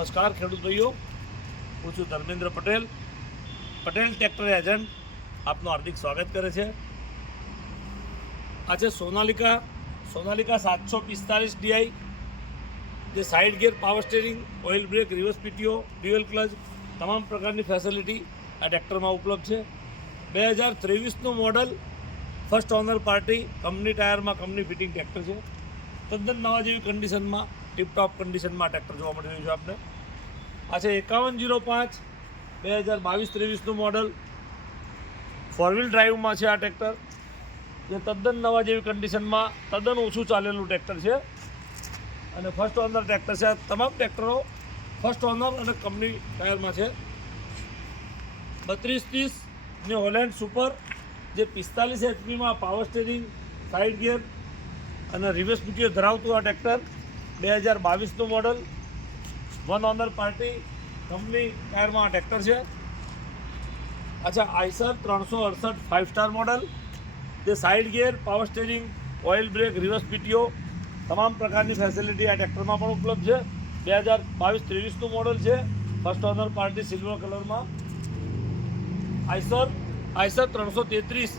નમસ્કાર ખેડૂત ભાઈઓ, હું છું ધર્મેન્દ્ર પટેલ, પટેલ ટ્રેક્ટર એજન્ટ. આપનું હાર્દિક સ્વાગત કરે છે. આ છે સોનાલિકા 745 DI, જે side gear, power steering, oil brake, reverse PTO, dual clutch, તમામ પ્રકારની ફેસિલિટી આ ટ્રેક્ટરમાં ઉપલબ્ધ છે. 2023નું model, first owner party, company ટાયરમાં કંપની ફિટિંગ ટ્રેક્ટર છે. તદ્દન નવા જેવી કન્ડિશનમાં, ટીપટોપ કન્ડિશનમાં ટ્રેક્ટર જોવા મળી રહ્યું છે આપને. આ છે 5105 2022-23નું મોડલ, ફોર વ્હીલ ડ્રાઈવમાં છે આ ટ્રેક્ટર, જે તદ્દન નવા જેવી કન્ડિશનમાં, તદ્દન ઓછું ચાલેલું ટ્રેક્ટર છે અને ફર્સ્ટ ઓનર ટ્રેક્ટર છે. આ તમામ ટ્રેક્ટરો ફર્સ્ટ ઓનર અને કંપની ટાયરમાં છે. 3230 ને હોલેન્ડ સુપર, જે 45 HP power steering, side gear અને રિવર્સ પીટીઓ ધરાવતું આ ટ્રેક્ટર, 2022નું model, one owner party, company ટાયરમાં આ ટ્રેક્ટર છે. અચ્છા, આઈસર 368 5 સ્ટાર મોડલ, જે side gear, power steering, oil brake, reverse PTO, તમામ પ્રકારની ફેસિલિટી આ ટ્રેક્ટરમાં પણ ઉપલબ્ધ છે. 2022-23નું મોડલ છે, ફર્સ્ટ ઓનર પાર્ટી, સિલ્વર કલરમાં. આઈસર 333,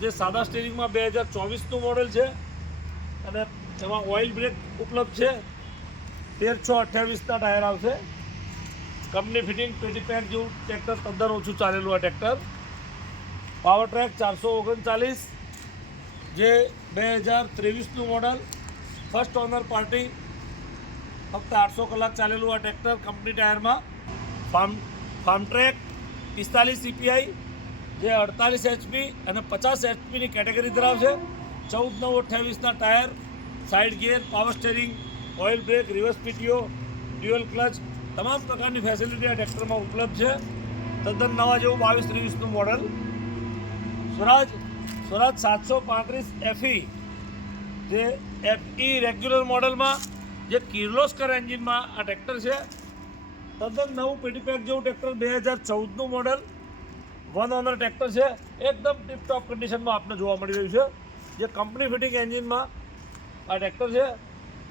જે સાદા સ્ટીરિંગમાં 2024નું મોડલ છે અને એમાં ઓઇલ બ્રેક ઉપલબ્ધ છે. 1328ના ટાયર આવશે. કંપની ફિટિંગ, પેટી પેક જેવું ટ્રેક્ટર, તદ્દન ઓછું ચાલેલું આ ટ્રેક્ટર. પાવર ટ્રેક 439, જે 2023નું મોડલ, ફર્સ્ટ ઓનર પાર્ટી, ફક્ત 800 કલાક ચાલેલું આ ટ્રેક્ટર, કંપની ટાયરમાં. ફાર્મ ટ્રેક 45 CPI, જે 48 HP અને 50 HPની કેટેગરી ધરાવશે. 14/9/28ના tyre, side gear, power steering, oil brake, reverse PTO, dual clutch, તમામ પ્રકારની ફેસિલિટી આ ટ્રેક્ટરમાં ઉપલબ્ધ છે. તદ્દન નવા જેવું 22-23નું મોડલ. સ્વરાજ 735 FE, જે FE રેગ્યુલર મોડલમાં, જે કિર્લોસ્કર એન્જિનમાં આ ટ્રેક્ટર છે. તદ્દન નવું પેટીપેક જેવું ટ્રેક્ટર, 2014નું મોડલ, વન ઓનર ટ્રેક્ટર છે. એકદમ ટીપટોપ કન્ડિશનમાં આપને જોવા મળી રહ્યું છે, જે કંપની ફિટિંગ એન્જિનમાં આ ટ્રેક્ટર છે,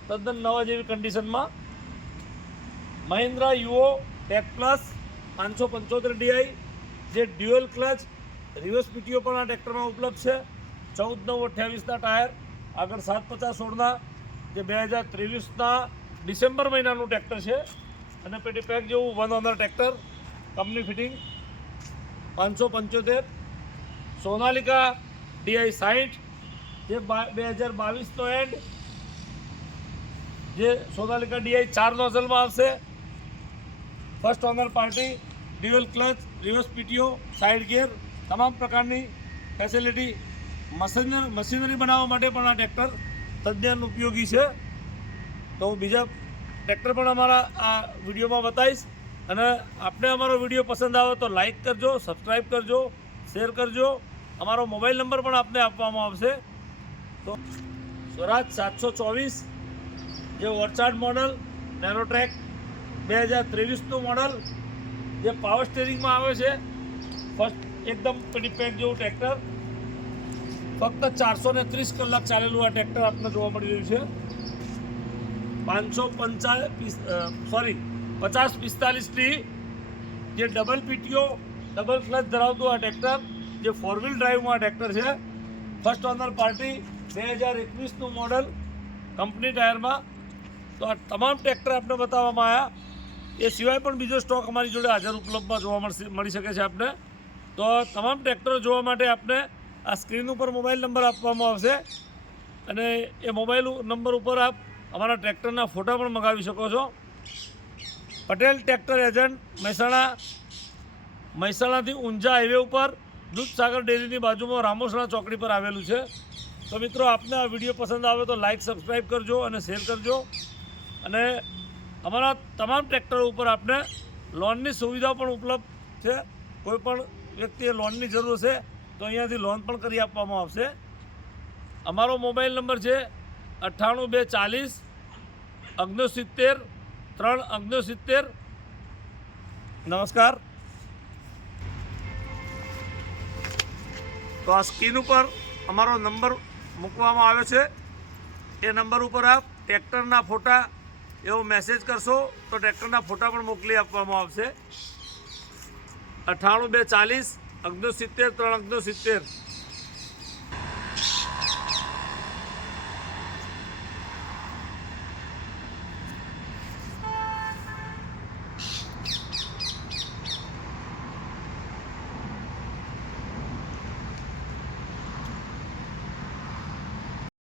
તદ્દન નવા જેવી કન્ડિશનમાં. મહિન્દ્રા યુઓ ટેક પ્લસ 575 DI, જે ડ્યુઅલ ક્લચ, રિવર્સ પીટીઓ પણ આ ટ્રેક્ટરમાં ઉપલબ્ધ છે. 14/9/28ના ટાયર, આગળ 750/16ના, જે 2023ના ડિસેમ્બર મહિનાનું ટ્રેક્ટર છે અને પેટી પેક જેવું one owner tractor, company fitting. 575 Sonalika DI 60, જે 2022નો એન્ડ, જે સોનાલિકા DI 4 નોઝલમાં આવશે. First owner party, dual clutch, reverse PTO, side gear, તમામ પ્રકારની ફેસિલિટી. મશીનરી બનાવવા માટે પણ આ ટ્રેક્ટર તદ્દન ઉપયોગી છે. તો બીજા ટ્રેક્ટર પણ અમારા આ વિડીયોમાં બતાવીશ. અને આપને અમારો વિડીયો પસંદ આવે તો લાઇક કરજો, સબસ્ક્રાઈબ કરજો, શેર કરજો. અમારો મોબાઈલ નંબર પણ આપને આપવામાં આવશે. તો સ્વરાજ 724, જે ઓર્ચાર્ડ મોડલ, નેરો ટ્રેક, 2023નું મોડલ, જે પાવર સ્ટીરિંગમાં આવે છે. ફર્સ્ટ એકદમ પેટી પેક જેવું ટ્રેક્ટર, ફક્ત 430 કલાક ચાલેલું આ ટ્રેક્ટર આપને જોવા મળી રહ્યું છે. 5045T, જે ડબલ પીટીઓ, ડબલ ક્લચ ધરાવતું આ ટ્રેક્ટર, જે ફોર વ્હીલ ડ્રાઈવમાં આ ટ્રેક્ટર છે. ફર્સ્ટ ઓનર પાર્ટી, 2021નું મોડલ, કંપની ટાયરમાં. તો આ તમામ ટ્રેક્ટર આપણે બતાવવામાં આવ્યા. એ સિવાય પણ બીજો સ્ટોક અમારી જોડે હાજર ઉપલબ્ધમાં જોવા મળી શકે છે આપને. તો તમામ ટ્રેક્ટરો જોવા માટે આપને આ સ્ક્રીન ઉપર મોબાઈલ નંબર આપવામાં આવશે અને એ મોબાઈલ નંબર ઉપર આપ અમારા ટ્રેક્ટરના ફોટા પણ મંગાવી શકો છો. પટેલ ટ્રેક્ટર એજન્ટ, મહેસાણાથી ઊંઝા હાઈવે ઉપર, દૂધસાગર ડેરીની બાજુમાં રામોસણા ચોકડી પર આવેલું છે. તો મિત્રો, આપને આ વિડીયો પસંદ આવે તો લાઇક, સબસ્ક્રાઈબ કરજો અને શેર કરજો. અને અમારા તમામ ટ્રેક્ટરો ઉપર આપને લોનની સુવિધા પણ ઉપલબ્ધ છે. કોઈ પણ વ્યક્તિએ લોનની જરૂર હશે તો અહીંયાથી લોન પણ કરી આપવામાં આવશે. અમારો મોબાઈલ નંબર છે 98 240 69 નમસ્કાર. તો આ સ્ક્રીન ઉપર અમારો નંબર મૂકવામાં આવ્યો છે. એ નંબર ઉપર આપ ટ્રેક્ટરના ફોટા એવો મેસેજ કરશો તો ટ્રેક્ટરના ફોટા પણ મોકલી આપવામાં આવશે. 98 240 69 3 69.